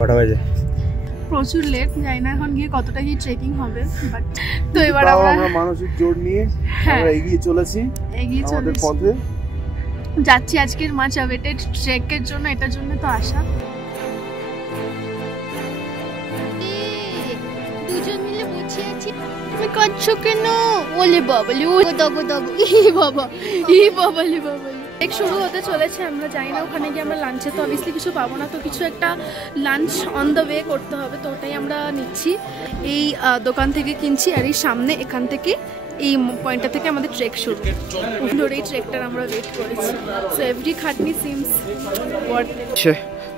কটা বাজে? প্রচুর লেট, জানি না এখন গিয়ে কতটা কি ট্রেকিং হবে, বাট তো এবার আমরা মানসিক জোর নিয়ে আমরা এগিয়ে চলেছি আমাদের পথে যাচ্ছি আজকের মাচ অ্যাওয়েটেড ট্রেকের জন্য। এটার জন্য তো আসা। দুজন মিলে বসে আছি। তুমি কাঁদছো কেন? ওলে বাবালে, ও দাগো দাগো, ই বাবা, ই বাবালে বাবালে। ট্রেক শুরু হতে চলেছে। আমরা জানি না ওখানে গিয়ে আমরা লাঞ্চে তো অবভিয়াসলি কিছু পাবো না, তো কিছু একটা লাঞ্চ অন দ্য ওয়ে করতে হবে, তো ওটাই আমরা নিচ্ছি। এই দোকান থেকে কিনছি, আর এই সামনে এখান থেকে এই পয়েন্টটা থেকে আমাদের ট্রেক শুরু। ধরে এই ট্রেকটার আমরা ওয়েট করেছি। সো এভরি খাটনি সিমস ওয়ার্থ ইট।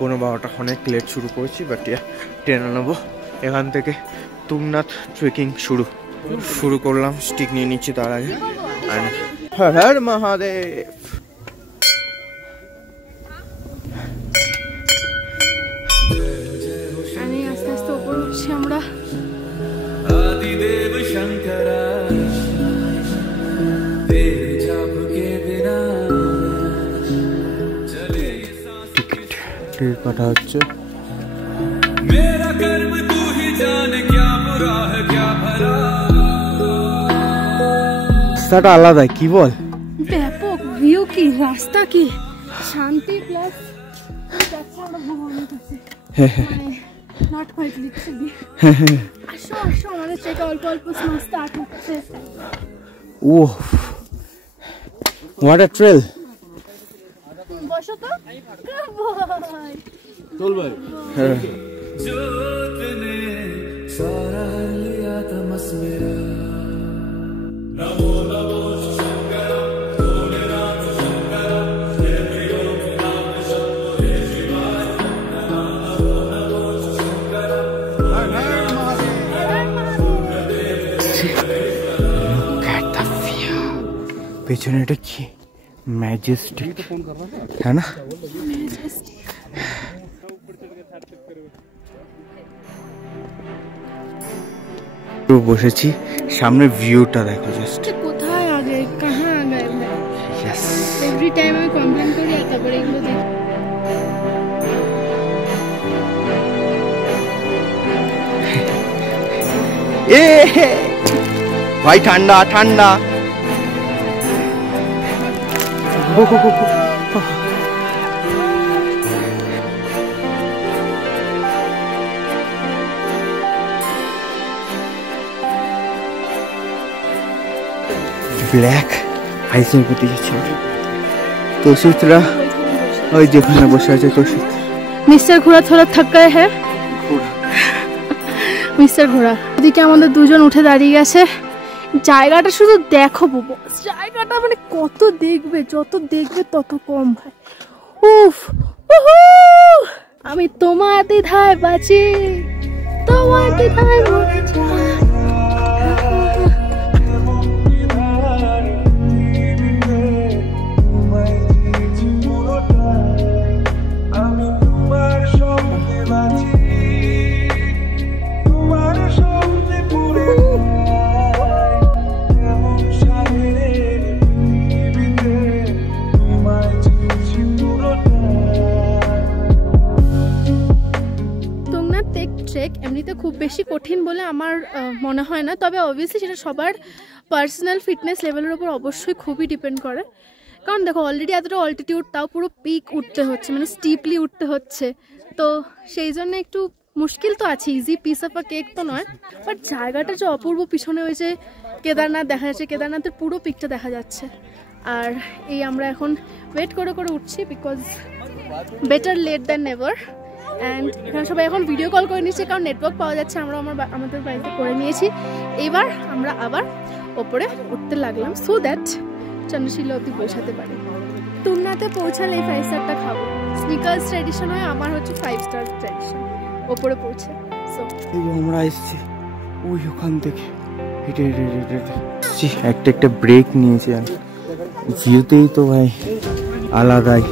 12টা অনেক লেট শুরু করেছি, বাট ট্রেনে নেবো এখান থেকে। তুংনাথ ট্রেকিং শুরু করলাম। স্টিক নিয়ে নিচ্ছি তার আগে। হর হর মহাদেব। আমি আস্তে আস্তে ওপর উঠছি আমরা। টিকিট কাটা হচ্ছে। রাস্তাটা আলাদা, কি বল? ব্যাপক ভিউ, কি রাস্তা, কি শান্তি, প্লাস নট কোয়াইট লিটারালি। আসো আসো, আমাদের ট্রেকে অল্প অল্প স্নো স্টার্ট হচ্ছে। ওহ, হোয়াট আ ট্রেল। বসো তো। চল ভাই। পেছনে এটা কি? ম্যাজেস্টিক, হ্যাঁ না? বসেছি, সামনে ভিউটা দেখো জাস্ট। কোথায় আগে কাহা আগে? यस, এভরি টাইম আমি কমপ্লেইন করি, তারপরে এগুলো দেখি। এ ভাই, ঠান্ডা ঠান্ডা। ব্ল্যাক আইসের প্রতি যাচ্ছে তোষিতরা, ওই যেখানে বসে আছে তোষিত। মিস্টার ঘোড়া থোড়া থক গয়ে হ্যাঁ, মিস্টার ঘোড়া। এদিকে আমাদের দুজন উঠে দাঁড়িয়ে গেছে। জায়গাটা শুধু দেখো বুবু, জায়গাটা মানে কত দেখবে, যত দেখবে তত কম ভাই। উফ, আমি তোমার দ্বিধায় বাঁচি, তোমার দ্বিধায় মরে যাই। এমনিতে খুব বেশি কঠিন বলে আমার মনে হয় না, তবে অবভিয়াসলি সেটা সবার পার্সোনাল ফিটনেস লেভেলের উপর অবশ্যই খুবই ডিপেন্ড করে। কারণ দেখো অলরেডি এতটা অল্টিটিউড, তাও পুরো পিক উঠতে হচ্ছে, মানে স্টিপলি উঠতে হচ্ছে, তো সেই জন্য একটু মুশকিল তো আছে, easy piece of a cake তো নয়। বাট জায়গাটা যে অপূর্ব, পিছনে ওই যে কেদারনাথ দেখা যাচ্ছে, কেদারনাথের পুরো পিকটা দেখা যাচ্ছে। আর এই আমরা এখন ওয়েট করে করে উঠছি, because better late than never. And এখানে সবাই এখন ভিডিও কল করে নিচ্ছে, কারণ নেটওয়ার্ক পাওয়া যাচ্ছে। আমরা আমাদের বাড়িতে করে নিয়েছি। এবার আমরা আবার ওপরে উঠতে লাগলাম, সো দ্যাট চন্দ্রশিলা অবধি পৌঁছাতে পারি। তুংনাথে পৌঁছালে এই 5 স্টারটা খাবো। স্নিকার্স ট্র্যাডিশন হয়, আমার হচ্ছে 5 স্টার ট্র্যাডিশন ওপরে পৌঁছে। সো আমরা এসেছি ওই ওখান থেকে হেঁটে হেঁটে হেঁটে একটা একটা ব্রেক নিয়েছি। আর ভিউতেই তো ভাই আলাদাই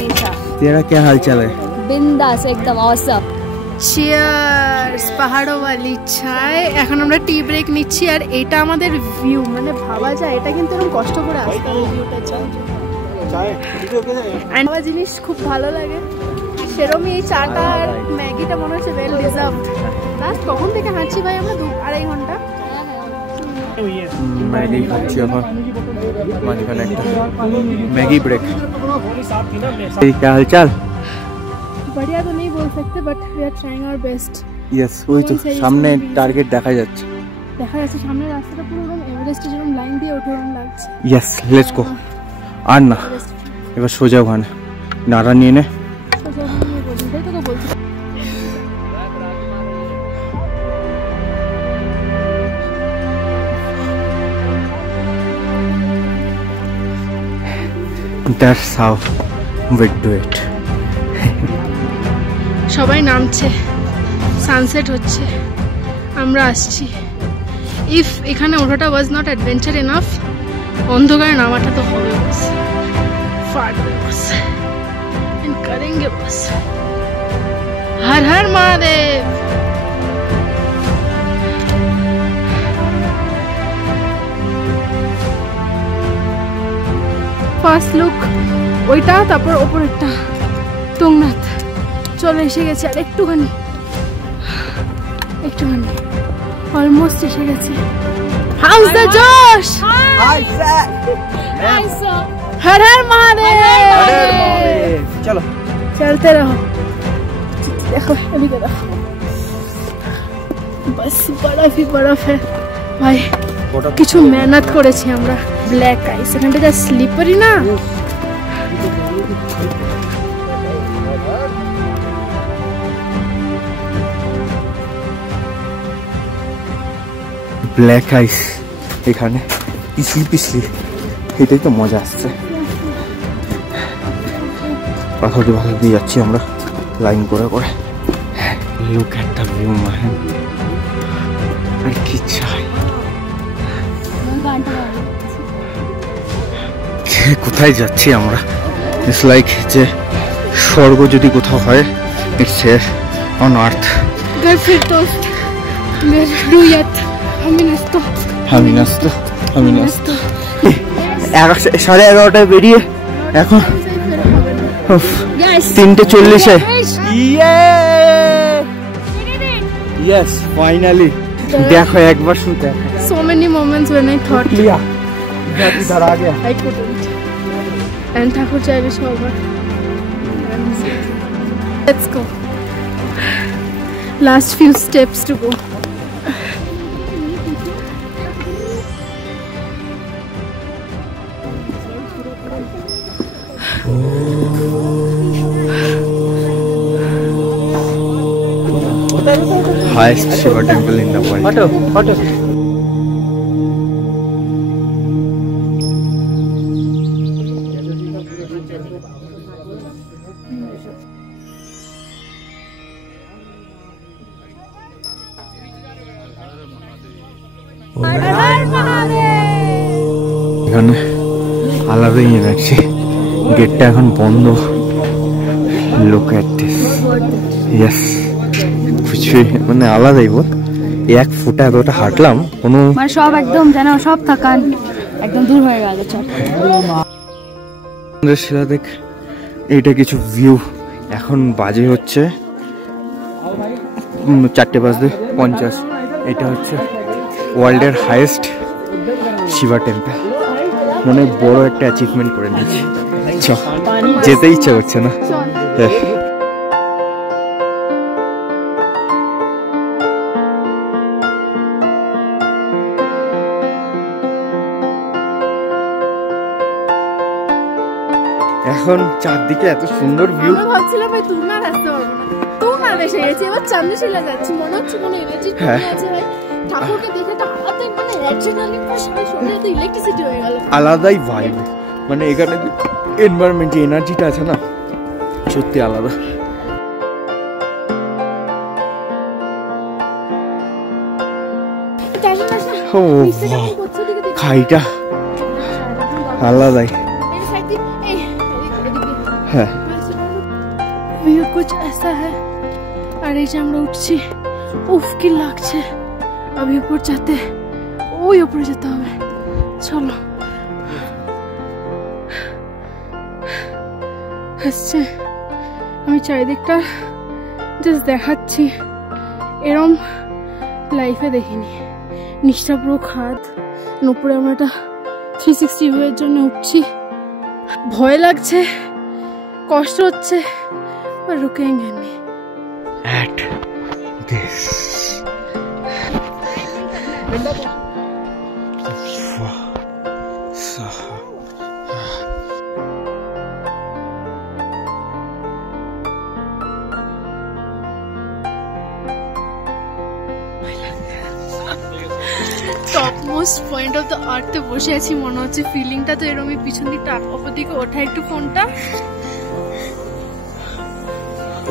নেশা। तेरा क्या हाल चाल है? बिंदास एकदम ऑसम। চিয়ার্স পাহাড়ো वाली চায়। এখন আমরা টি ব্রেক নিচ্ছি, আর এটা আমাদের ভিউ, মানে ভাবা যায় এটা কিন্তু এরকম কষ্ট করে আসতে হবে ভিউটা। চায় আমার জিনিস খুব ভালো লাগে। সেরকমই এই চাটা আর ম্যাগিটা মনে হচ্ছে ওয়েল ডিজার্ভড। লাস্ট কখন থেকে হাঁটছি ভাই আমরা? 2-2.5 ঘন্টা। ম্যাগি খাচ্ছি এখন, মাঝখানে একটা ম্যাগি ব্রেক। क्या हालचाल? बढ़िया तो नहीं बोल सकते but we are trying our best. Yes, वही तो सामने टारगेट দেখা যাচ্ছে। দেখা যাচ্ছে সামনে রাস্তাটা পুরো একদম এভারেস্টে যেরকম লাইন দিয়ে ওঠে ওরকম লাগছে। Yes, let's go. আর না, এবার সোজা ওখানে নাড়া নিয়ে নে। সোজা ওখানে নিয়ে বলছি, তাই তোকে বলছি। That's how we do it. সবাই নামছে, সানসেট হচ্ছে, আমরা আসছি। ইফ এখানে ওঠাটা ওয়াজ নট অ্যাডভেঞ্চার এনাফ, অন্ধকারে নামাটা তো হবে বস। ফাটবে বস, এন্ড করেঙ্গে boss. Har Har Mahadev. First look ওইটা, তারপর ওপরেরটা তুংনাথ চলে এসে গেছে। আর একটুখানি অলমোস্ট এসে গেছে। হাউস দ্য জোশ। হর হর মহাদেব। চলো চলতে রহো। দেখো এদিকে দেখো, বাস বরফ হি বরফ হ্যাঁ ভাই। কিছু মেহনত করেছি আমরা। ব্ল্যাক আইস, এখানটা যা স্লিপারি না। ব্ল্যাক আইস এখানে পিছলি পিছলি, এটাই তো মজা আসছে। পাথর দিয়ে যাচ্ছি আমরা লাইন করে করে। Look at the view man, আর কি চাই? কোথায় যাচ্ছি আমরা? ইটস লাইক যে স্বর্গ যদি কোথাও হয়, ইটস হিয়ার অন আর্থ। আমি নাচতো 11:30 বেরিয়ে এখন 3:40। Yes, finally. देखो एक बार शूट है। So many moments when I thought लिया इधर आ गया। I couldn't. And ठाकुर चाय is over. Let's go. Last few steps to go. Highest Shiva temple in the world. Photo. এখানে আলাদাই এনার্জি। গেটটা এখন বন্ধ। Look at this. Yes. মানে আলাদাই বল। এক ফুটা এতটা হাঁটলাম, কোনো মানে সব একদম যেন সব থাকান একদম দূর হয়ে গেল। শিলা দেখ, এইটা কিছু ভিউ। এখন বাজে হচ্ছে 4:50। এটা হচ্ছে ওয়ার্ল্ডের হাইয়েস্ট শিবা টেম্পল। মানে বড় একটা অ্যাচিভমেন্ট করে নিয়েছি। যেতে ইচ্ছা করছে না। এখন চারদিকে এত সুন্দর ভিউ। আমি ভাবছিলাম ভাই তুমি আর আসতে পারবো না, তুমি আর এসে গেছি। এবার চান্দিশিলা যাচ্ছি, মনে হচ্ছে কোনো এনার্জি আছে ভাই। ঠাকুরকে দেখে তো আলাদাই, মানে ন্যাচারালি পুরো সবাই শরীরে তো ইলেকট্রিসিটি হয়ে গেল। আলাদাই ভাইব, মানে এখানে এনভায়রনমেন্ট যে এনার্জিটা আছে না, সত্যি আলাদা। ও খাইটা আলাদাই। হ্যাঁ, ভিউ कुछ ऐसा है। আর এই যে আমরা উঠছি, উফ কি লাগছে। আমি উপর যেতে, ওই উপরে যেতে হবে। চলো। হাসছে আমি চারিদিকটা জাস্ট দেখাচ্ছি, এরম লাইফে দেখিনি। নিচটা পুরো খাদ, উপরে আমরা একটা 360 ভিউয়ের জন্য উঠছি। ভয় লাগছে, কষ্ট হচ্ছে, but looking at me at this. Topmost point of the আর্থে বসে আছি মনে হচ্ছে। ফিলিংটা তো এরকমই, পিছন দিকটা অপর দিকে ওঠা একটু ফোনটা,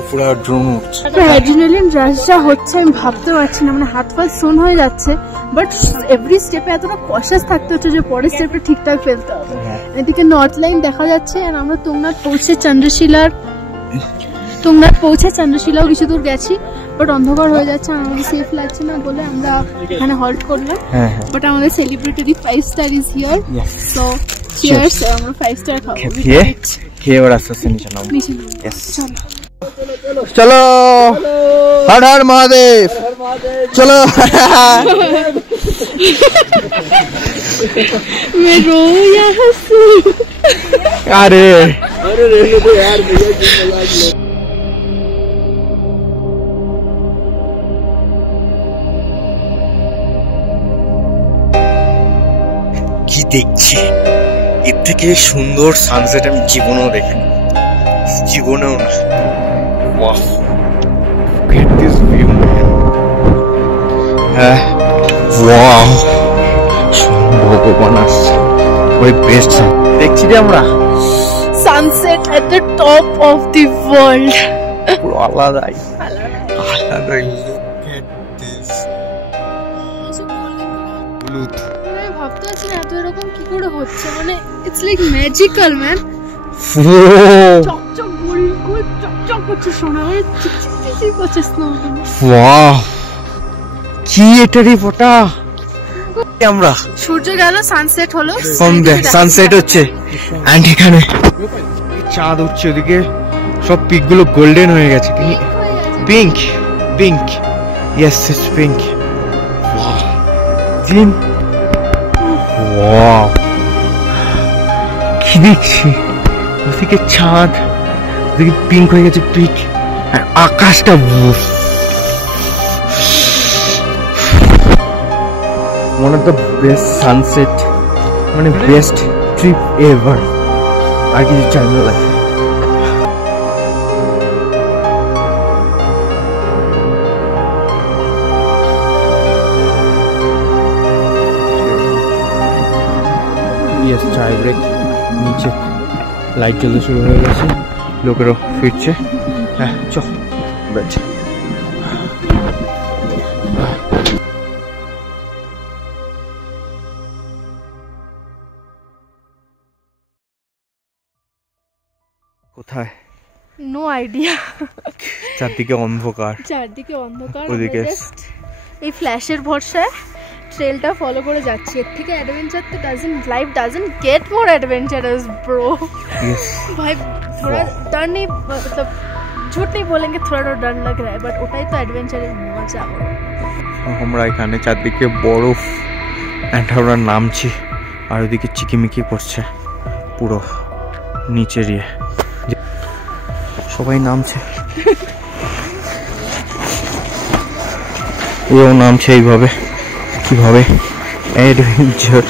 পুরো ড্রোন উঠছে। অ্যাড্রিনালিন রাশটা হচ্ছে আমি ভাবতে পারছি না, মানে হাত পা শোন হয়ে যাচ্ছে। বাট এভরি স্টেপে এতটা কশাস থাকতে হচ্ছে যে পরের স্টেপটা ঠিকঠাক ফেলতে হবে। এদিকে নর্থ লাইন দেখা যাচ্ছে, আর আমরা তুংনাথ পৌঁছে চন্দ্রশিলাও কিছু দূর গেছি, বাট অন্ধকার হয়ে যাচ্ছে, আমাদের সেফ লাগছে না বলে আমরা এখানে হল্ট করলাম। বাট আমাদের celebrity 5 star is here, so cheers. আমরা 5 স্টার খাবো, খেয়ে ওর আস্তে আস্তে নিচে নামবো। চলো হর হর মহাদেব, চলো। मैं रो यहाँ से। अरे रहने दो यार, भैया की मजाक लो। কি দেখছি, এর থেকে সুন্দর সানসেট আমি জীবনেও দেখিনি, জীবনেও না। Wow, get this view man. হ্যাঁ, ওয়াও, ভগবান আসছে। ওই বেস্ট দেখছি রে আমরা, sunset at the top of the world. পুরো আলাদাই। ভাবতে পারছি না এত এরকম কি করে হচ্ছে, মানে ইটস লাইক ম্যাজিক্যাল ম্যান। চকচক গোল গোল চকচক করছে সোনা, মানে চিকচিক করছে স্নো। ওয়াও, কি এটারই ফোটা। আমরা সূর্য গেল, সানসেট হলো, সানসেট হচ্ছে, এন্ড এখানে চাঁদ উঠছে। ওদিকে সব পিক গুলো গোল্ডেন হয়ে গেছে, pink pink, yes it's pink. Gym, wow, কি দেখছি, ওদিকে চাঁদ, ওদিকে পিঙ্ক হয়ে গেছে পিক, আর আকাশটা one of the best sunset, মানে বেস্ট ট্রিপ এভার। আর কিছু চাই না লাগে। ইয়েস, চাই ব্রেক। নিচে লাইট জ্বলতে শুরু হয়ে গেছে, লোকেরও ফিরছে। হ্যাঁ চল বেঁচে। কোথায়? No idea. চারদিকে অন্ধকার, ওদিকে এই ফ্ল্যাশের ভরসায় ট্রেলটা ফলো করে যাচ্ছি। এর থেকে অ্যাডভেঞ্চার তো life doesn't get more adventurous bro. भाई थोड़ा डर नहीं, मतलब झूठ नहीं बोलेंगे, थोड़ा डर लग रहा है, बट ওটাই তো অ্যাডভেঞ্চারের মজা। আমরা এখানে চারদিকে বরফ, আমরা নামছি, আর ওদিকে চিকিমিকি করছে পুরো নিচের ইয়ে, সবাই নামছে, এও নামছে এইভাবে। কিভাবে অ্যাডভেঞ্চার,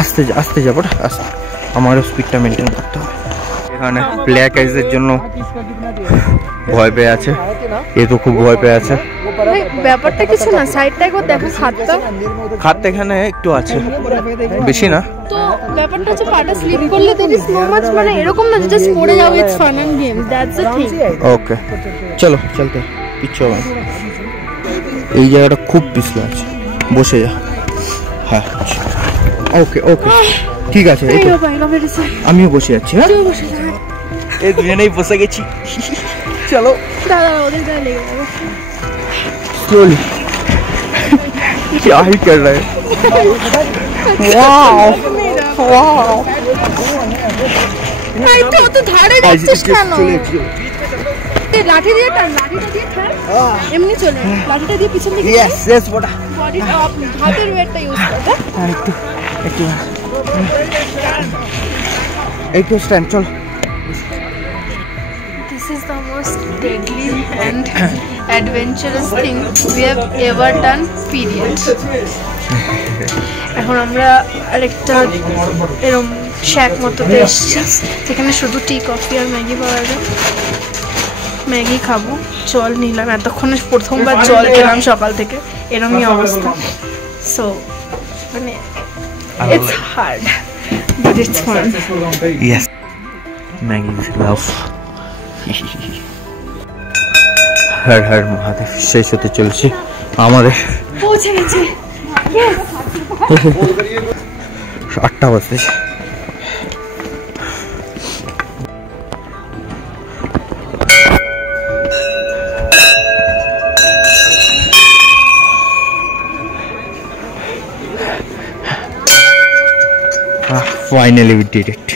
আস্তে আস্তে যাবো, আস্তে, আমারও স্পিডটা মেনটেন করতে হবে। এখানে ব্ল্যাক আইসের জন্য ভয় পেয়ে আছে, এ তো খুব ভয় পেয়ে আছে। ব্যাপারটা কিছু না, সাইডটা একবার দেখো, খাতটা এখানে একটু আছে, বেশি না। তো ব্যাপারটা হচ্ছে পাটা স্লিপ করলে there is no much, মানে এরকম না যে জাস্ট পড়ে যাও, it's fun and games, that's the thing. Okay চলো, চলতে কিচ্ছু হবে না। এই জায়গাটা খুব পিছলা আছে, বসে যা। হ্যাঁ ওকে ওকে, ঠিক আছে, আমিও বসে যাচ্ছি। হ্যাঁ এই দুজনেই বসে গেছি, চলো। দাদা ওদের গায়ে লেগে যাবে। स्लोली क्या ही कर रहे हैं। वाओ वाओ তাই তো তো ধারে যাচ্ছিস কেন লাঠি দিয়ে টান লাঠিটা দিয়ে টান এমনি চলে লাঠিটা দিয়ে পিছন দিকে ইয়েস বড়া বডি হাতের ওয়েটটা ইউজ কর একটু একটু স্ট্যান্ড চল This is the most deadly and adventurous thing we have ever done, period. এখন আমরা আরেকটা এরকম শ্যাক মতোতে এসেছি যেখানে শুধু টি কফি আর ম্যাগি পাওয়া যায় ম্যাগি খাবো জল নিলাম এতক্ষণে প্রথমবার জল খেলাম সকাল থেকে এরকমই অবস্থা সো মানে it's hard but it's fun yes Maggi love Har Har Mahadev শেষ হতে চলছে আমাদের পৌঁছে গেছি 8টা বাজে Finally we did it.